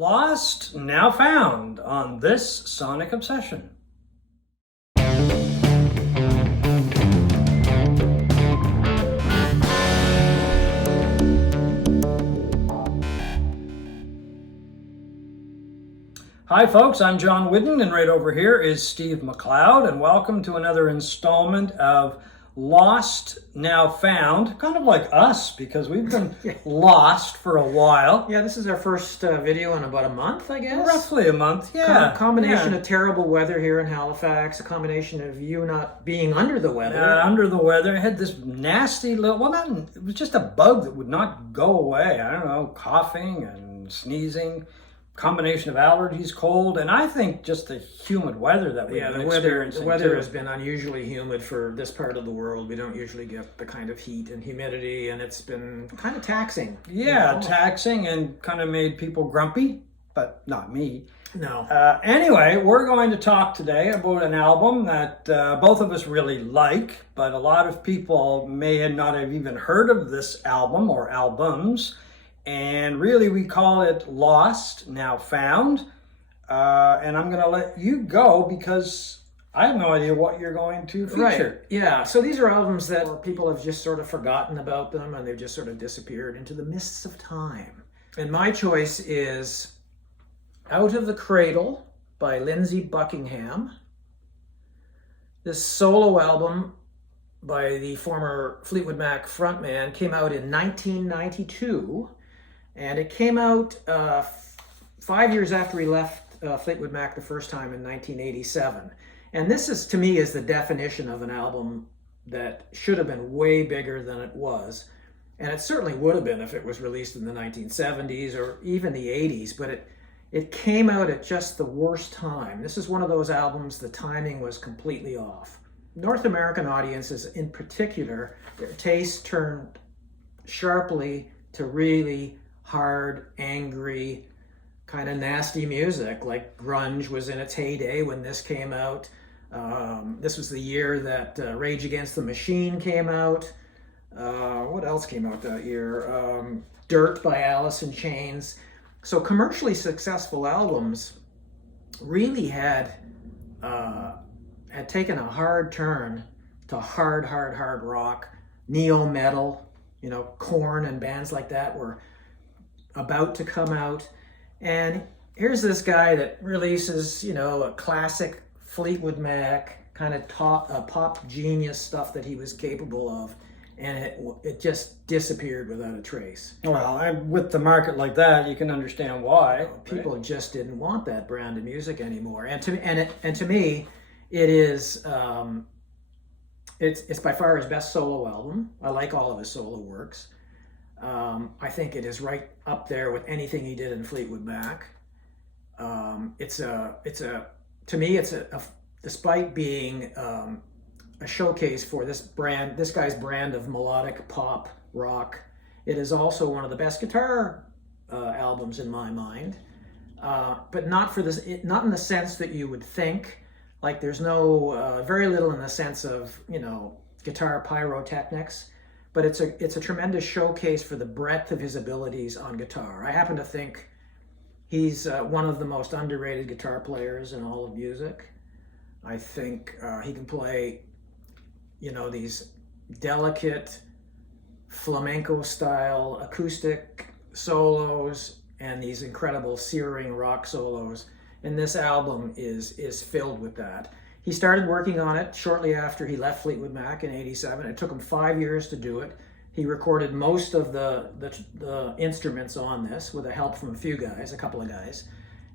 Lost, now found on this Sonic Obsession. Hi folks, I'm John Whidden, and right over here is Steve McLeod, and welcome to another installment of Lost, Now Found, kind of like us, because we've been lost for a while. Yeah, this is our first video in about a month, I guess. Roughly a month, yeah. Combination of terrible weather here in Halifax, a combination of you not being under the weather. Under the weather. I had this nasty little, it was just a bug that would not go away. I don't know, coughing and sneezing. Combination of allergies, cold, and I think just the humid weather that we've been experiencing. The weather has been unusually humid for this part of the world. We don't usually get the kind of heat and humidity, and it's been kind of taxing. Yeah, taxing and kind of made people grumpy, but not me. No. Anyway, we're going to talk today about an album that both of us really like, but a lot of people may not have even heard of this album or albums. And really, we call it Lost, Now Found. And I'm going to let you go because I have no idea what you're going to feature. Right. Yeah. So these are albums that people have just sort of forgotten about them and they've just sort of disappeared into the mists of time. And my choice is Out of the Cradle by Lindsey Buckingham. This solo album by the former Fleetwood Mac frontman came out in 1992. And it came out 5 years after he left Fleetwood Mac the first time in 1987. And this is, to me, is the definition of an album that should have been way bigger than it was. And it certainly would have been if it was released in the 1970s or even the 80s, but it came out at just the worst time. This is one of those albums, the timing was completely off. North American audiences in particular, their taste turned sharply to really hard, angry, kind of nasty music. Like grunge was in its heyday when this came out. This was the year that Rage Against the Machine came out. What else came out that year? Dirt by Alice in Chains. So commercially successful albums really had taken a hard turn to hard rock, neo-metal. You know, Korn and bands like that were about to come out. And here's this guy that releases, you know, a classic Fleetwood Mac kind of pop genius stuff that he was capable of. And it just disappeared without a trace. Well, with the market like that, you can understand why. People just didn't want that brand of music anymore. And to me, it is it's by far his best solo album. I like all of his solo works. I think it is right up there with anything he did in Fleetwood Mac. To me, despite being a showcase for this guy's brand of melodic pop rock, it is also one of the best guitar albums in my mind. But not in the sense that you would think. Like there's very little in the sense of, you know, guitar pyrotechnics, but it's a tremendous showcase for the breadth of his abilities on guitar. I happen to think he's one of the most underrated guitar players in all of music. I think he can play, you know, these delicate flamenco style acoustic solos and these incredible searing rock solos. And this album is filled with that. He started working on it shortly after he left Fleetwood Mac in '87. It took him 5 years to do it. He recorded most of the instruments on this with the help from a couple of guys.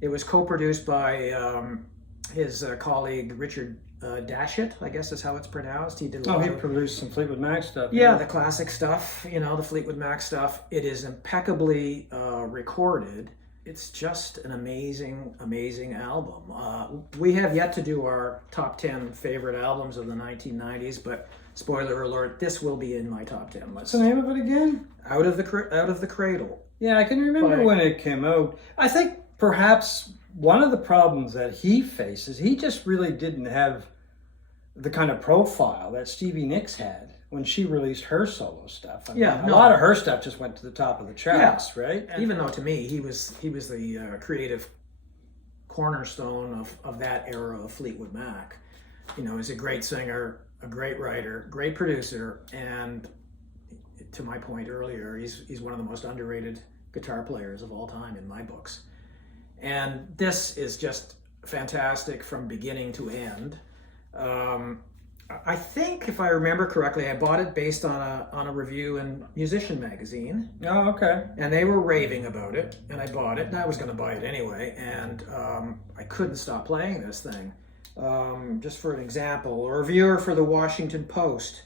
It was co-produced by his colleague Richard Dashit, I guess is how it's pronounced. He did he produced some Fleetwood Mac stuff. Yeah, the classic stuff, you know, the Fleetwood Mac stuff. It is impeccably recorded. It's just an amazing album. We have yet to do our top 10 favorite albums of the 1990s, but spoiler alert, this will be in my top 10 list. What's the name of it again? Out of the Cradle. Yeah, I can remember when it came out. I think perhaps one of the problems that he faces, he just really didn't have the kind of profile that Stevie Nicks had when she released her solo stuff. I Yeah, mean, a no. lot of her stuff just went to the top of the charts, right? Even though to me he was the creative cornerstone of that era of Fleetwood Mac. You know, he's a great singer, a great writer, great producer, and to my point earlier, he's one of the most underrated guitar players of all time in my books. And this is just fantastic from beginning to end. I think, if I remember correctly, I bought it based on a review in Musician magazine. Oh, okay. And they were raving about it, and I bought it, and I was going to buy it anyway, and I couldn't stop playing this thing. Just for an example, a reviewer for the Washington Post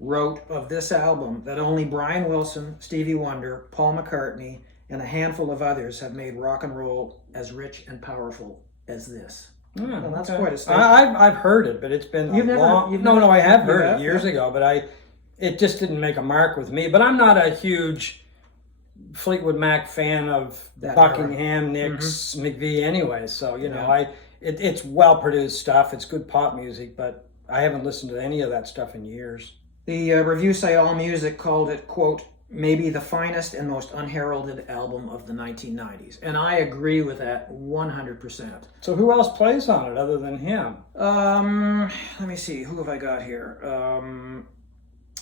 wrote of this album that only Brian Wilson, Stevie Wonder, Paul McCartney, and a handful of others have made rock and roll as rich and powerful as this. Well, that's quite a statement. I've heard it, but it's been No, I have heard it years ago, but it just didn't make a mark with me. But I'm not a huge Fleetwood Mac fan of That Buckingham, Nicks, McVie anyway. So it's well produced stuff. It's good pop music, but I haven't listened to any of that stuff in years. The review site AllMusic called it, quote, maybe the finest and most unheralded album of the 1990s. And I agree with that 100%. So who else plays on it other than him? Let me see. Who have I got here?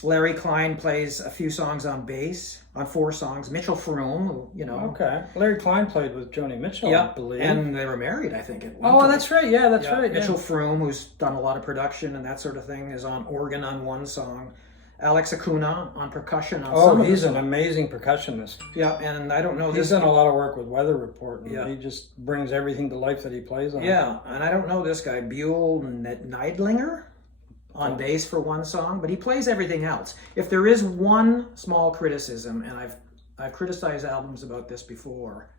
Larry Klein plays a few songs on bass, on 4 songs. Mitchell Froom, who, Okay. Larry Klein played with Joni Mitchell, I believe. And they were married, I think. At one Oh, point. that's right. Yeah, that's right. Mitchell Froom, who's done a lot of production and that sort of thing, is on organ on one song. Alex Acuna on percussion on some of he's an amazing percussionist. Yeah, and I don't know He's done a lot of work with Weather Report, and Yeah. he just brings everything to life that he plays on. Yeah, and I don't know this guy, Buell Neidlinger, on bass for one song, but he plays everything else. If there is one small criticism, and I've criticized albums about this before,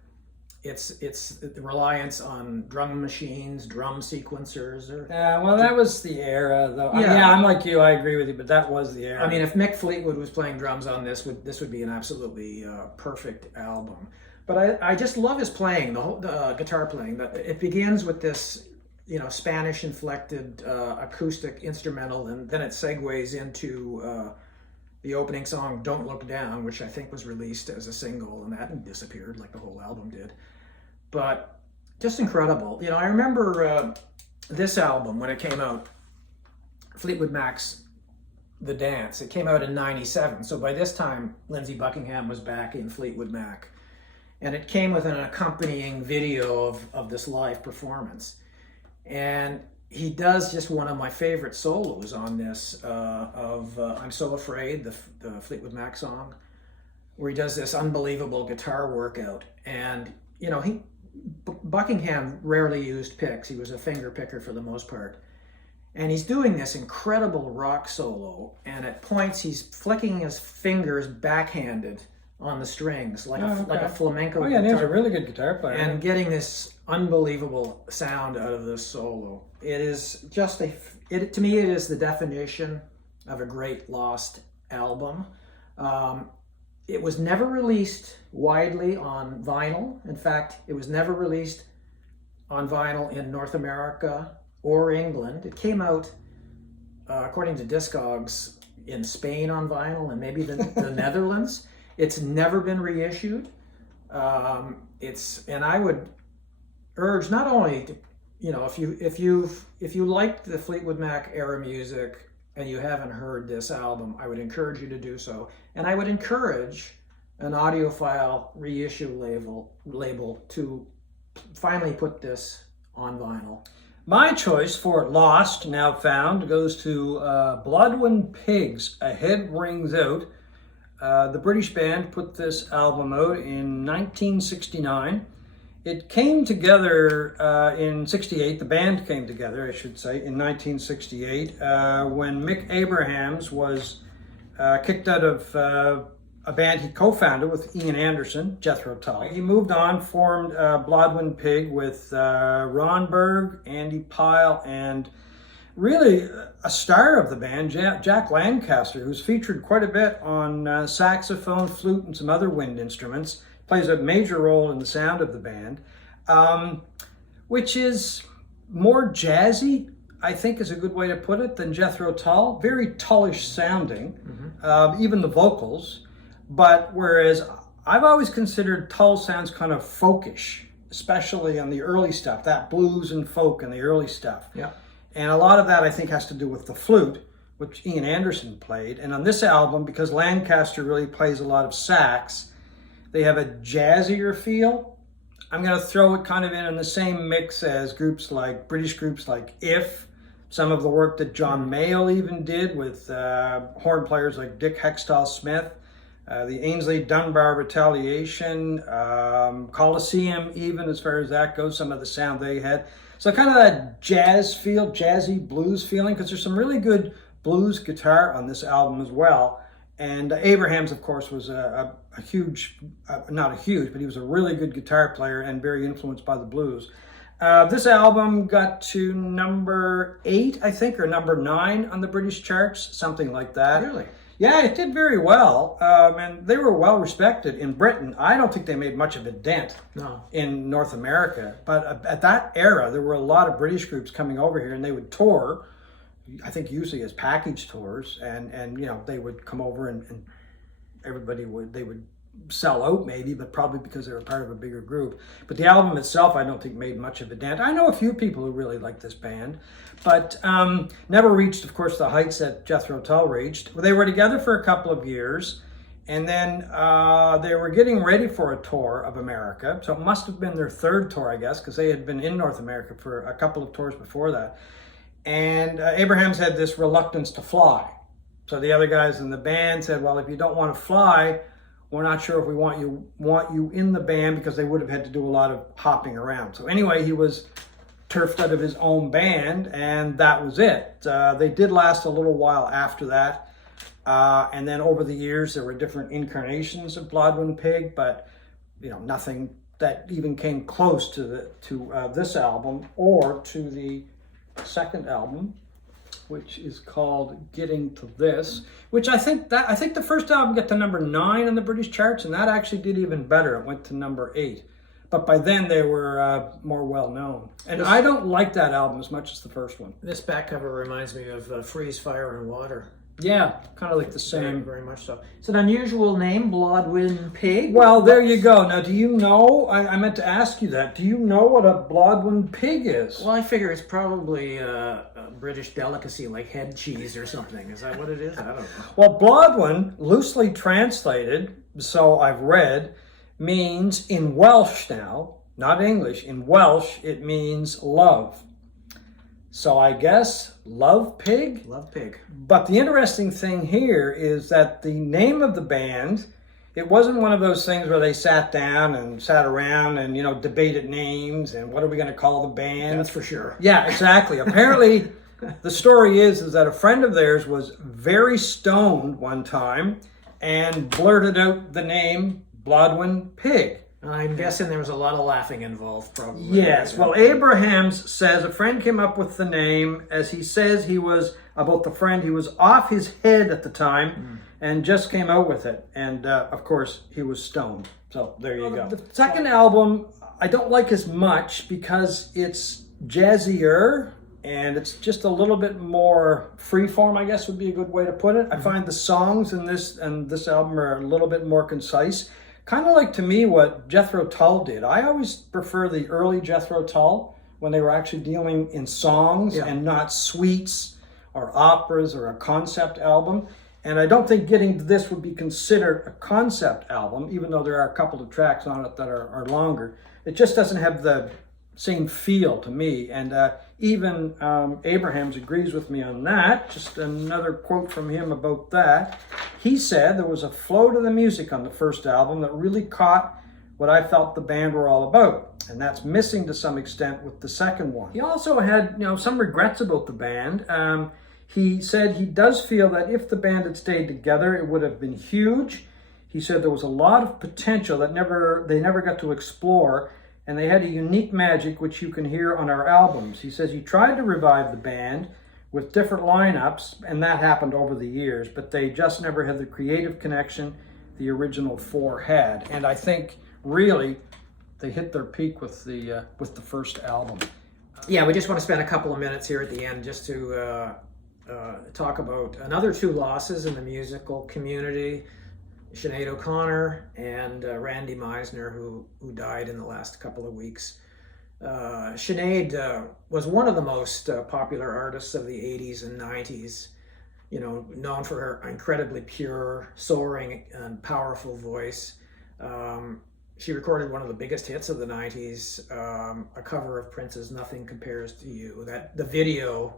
it's the reliance on drum machines, drum sequencers. That was the era, though. Yeah. I'm like you. I agree with you, but that was the era. I mean, if Mick Fleetwood was playing drums on this would be an absolutely perfect album. But I just love his playing, the guitar playing. It begins with this, Spanish inflected acoustic instrumental, and then it segues into the opening song "Don't Look Down," which I think was released as a single, and that disappeared like the whole album did. But just incredible. I remember this album when it came out, Fleetwood Mac's The Dance. It came out in '97, so by this time Lindsey Buckingham was back in Fleetwood Mac, and it came with an accompanying video of this live performance. And he does just one of my favorite solos on this of "I'm So Afraid," the Fleetwood Mac song, where he does this unbelievable guitar workout. And Buckingham rarely used picks. He was a finger picker for the most part. And he's doing this incredible rock solo, and at points he's flicking his fingers backhanded on the strings like a flamenco guitar. He's a really good guitar player. And getting this unbelievable sound out of this solo. It is just to me it is the definition of a great lost album. It was never released widely on vinyl. In fact, it was never released on vinyl in North America or England. It came out, according to Discogs, in Spain on vinyl and maybe the Netherlands. It's never been reissued. And I would urge not only to, if you liked the Fleetwood Mac era music and you haven't heard this album, I would encourage you to do so. And I would encourage an audiophile reissue label to finally put this on vinyl. My choice for Lost, now found, goes to Blodwyn Pig's A Head Rings Out. The British band put this album out in 1969. It came together in 68, the band came together, I should say, in 1968, when Mick Abrahams was kicked out of a band he co-founded with Ian Anderson, Jethro Tull. He moved on, formed Blodwyn Pig with Ron Berg, Andy Pyle, and really a star of the band, Jack Lancaster, who's featured quite a bit on saxophone, flute, and some other wind instruments. Plays a major role in the sound of the band, which is more jazzy, I think is a good way to put it, than Jethro Tull. Very Tullish sounding, even the vocals. But whereas I've always considered Tull sounds kind of folkish, especially on the early stuff, that blues and folk and the early stuff. Yeah. And a lot of that I think has to do with the flute, which Ian Anderson played. And on this album, because Lancaster really plays a lot of sax, they have a jazzier feel. I'm going to throw it kind of in the same mix as British groups like If, some of the work that John Mayall even did with horn players like Dick Hextall Smith, the Ainsley Dunbar Retaliation, Colosseum even, as far as that goes, some of the sound they had. So kind of that jazz feel, jazzy blues feeling, because there's some really good blues guitar on this album as well. And Abrahams, of course, was a huge, not a huge, but he was a really good guitar player and very influenced by the blues. This album got to number 8, I think, or number 9 on the British charts, something like that. Really? Yeah, it did very well, and they were well respected in Britain. I don't think they made much of a dent in North America, but at that era, there were a lot of British groups coming over here, and they would tour, I think usually as package tours, and you know, they would come over and everybody would sell out maybe, but probably because they were part of a bigger group. But the album itself, I don't think made much of a dent. I know a few people who really like this band, but never reached, of course, the heights that Jethro Tull reached. They were together for a couple of years, and then they were getting ready for a tour of America. So it must have been their 3rd tour, I guess, because they had been in North America for a couple of tours before that. And Abrahams had this reluctance to fly. So the other guys in the band said, well, if you don't want to fly, we're not sure if we want you in the band, because they would have had to do a lot of hopping around. So anyway, he was turfed out of his own band, and that was it. They did last a little while after that. And then over the years, there were different incarnations of Blodwyn Pig, but you know, nothing that even came close to this album or to the second album, which is called Getting to This, which I think the first album got to number 9 on the British charts, and that actually did even better. It went to number 8. But by then they were more well known. And I don't like that album as much as the first one. This back cover reminds me of Freeze, Fire, and Water. Yeah, kind of like the same. Very much so. It's an unusual name, Blodwyn Pig. Well, there you go. Now, do you know, I meant to ask you that, do you know what a Blodwyn Pig is? Well, I figure it's probably a British delicacy like head cheese or something. Is that what it is? I don't know. Well, Blodwyn, loosely translated, so I've read, means in Welsh now, not English, in Welsh it means love. So I guess Love Pig? Love Pig. But the interesting thing here is that the name of the band, it wasn't one of those things where they sat down and sat around and, you know, debated names and what are we going to call the band? That's for sure. Yeah, exactly. Apparently, the story is that a friend of theirs was very stoned one time and blurted out the name Blodwyn Pig. I'm guessing there was a lot of laughing involved, probably. Yes. Well, Abrahams says a friend came up with the name. As he says, he was, about the friend, he was off his head at the time and just came out with it. And, of course, he was stoned. So there you go. The second album, I don't like as much because it's jazzier and it's just a little bit more freeform, I guess would be a good way to put it. I find the songs in this album are a little bit more concise. Kind of like, to me, what Jethro Tull did. I always prefer the early Jethro Tull when they were actually dealing in songs and not suites or operas or a concept album. And I don't think Getting to This would be considered a concept album, even though there are a couple of tracks on it that are longer. It just doesn't have the same feel to me. And even Abrahams agrees with me on that. Just another quote from him about that. He said there was a flow to the music on the first album that really caught what I felt the band were all about. And that's missing to some extent with the second one. He also had, you know, some regrets about the band. He said he does feel that if the band had stayed together, it would have been huge. He said there was a lot of potential that they never got to explore, and they had a unique magic which you can hear on our albums. He says he tried to revive the band with different lineups, and that happened over the years, but they just never had the creative connection the original 4 had. And I think really they hit their peak with the first album. Yeah, we just want to spend a couple of minutes here at the end just to talk about another two losses in the musical community, Sinead O'Connor and Randy Meisner, who died in the last couple of weeks. Sinead was one of the most popular artists of the 80s and 90s, you know, known for her incredibly pure, soaring, and powerful voice. She recorded one of the biggest hits of the 90s, a cover of Prince's Nothing Compares to You. That the video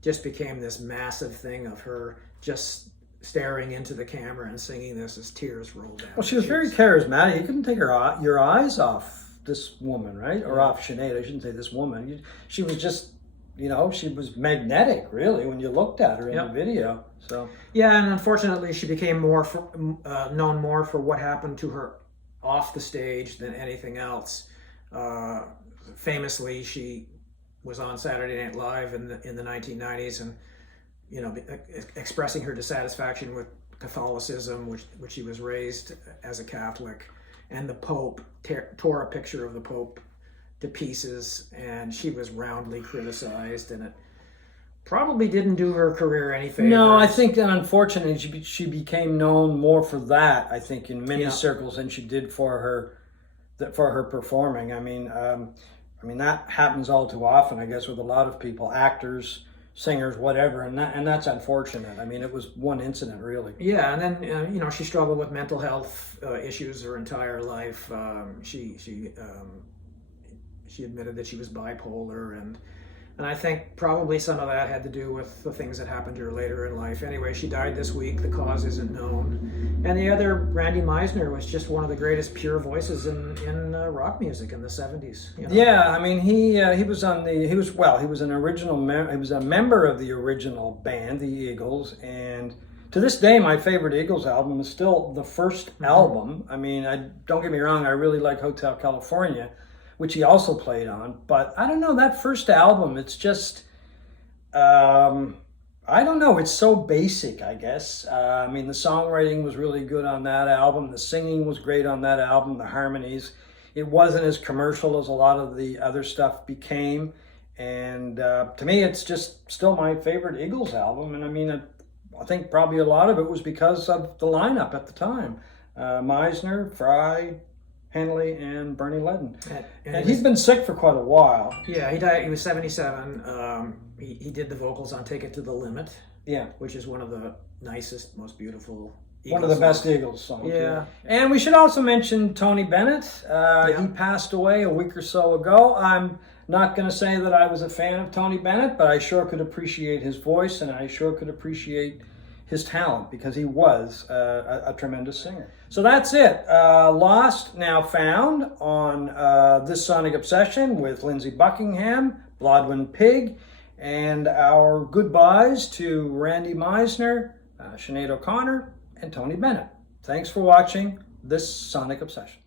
just became this massive thing of her just staring into the camera and singing this as tears rolled down. Well, she was very charismatic. You couldn't take your eyes off this woman, right? Or off Sinead. I shouldn't say this woman. She was just, you know, she was magnetic, really, when you looked at her in the video. So yeah, and unfortunately, she became known more for what happened to her off the stage than anything else. Famously, she was on Saturday Night Live in the 1990s, and you know, expressing her dissatisfaction with Catholicism, which she was raised as a Catholic, and the Pope tore a picture of the Pope to pieces, and she was roundly criticized, and it probably didn't do her career any favors. No, I think that unfortunately she became known more for that, I think, in many circles than she did for her performing. I mean that happens all too often, I guess, with a lot of people, actors, singers, whatever, and that's unfortunate. I mean, it was one incident, really. Yeah, and then you know, she struggled with mental health issues her entire life. She admitted that she was bipolar, and I think probably some of that had to do with the things that happened to her later in life. Anyway, she died this week. The cause isn't known. And the other, Randy Meisner, was just one of the greatest pure voices in rock music in the 70s. You know? Yeah, I mean, he was a member of the original band, the Eagles, and to this day, my favorite Eagles album is still the first album. I mean, don't get me wrong, I really like Hotel California, which he also played on. But I don't know, that first album, it's just, I don't know, it's so basic, I guess. I mean, the songwriting was really good on that album. The singing was great on that album, the harmonies. It wasn't as commercial as a lot of the other stuff became. And to me, it's just still my favorite Eagles album. And I mean, I think probably a lot of it was because of the lineup at the time. Meisner, Fry, Henley, and Bernie Ledden. And he's been sick for quite a while. Yeah, he died. He was 77. He did the vocals on "Take It to the Limit." Yeah, which is one of the nicest, most beautiful Eagles one of the best Eagles songs. Yeah. And we should also mention Tony Bennett. He passed away a week or so ago. I'm not going to say that I was a fan of Tony Bennett, but I sure could appreciate his voice, and I sure could appreciate his talent, because he was a tremendous singer. So that's it. Lost, Now Found on this Sonic Obsession with Lindsey Buckingham, Blodwyn Pig, and our goodbyes to Randy Meisner, Sinead O'Connor, and Tony Bennett. Thanks for watching this Sonic Obsession.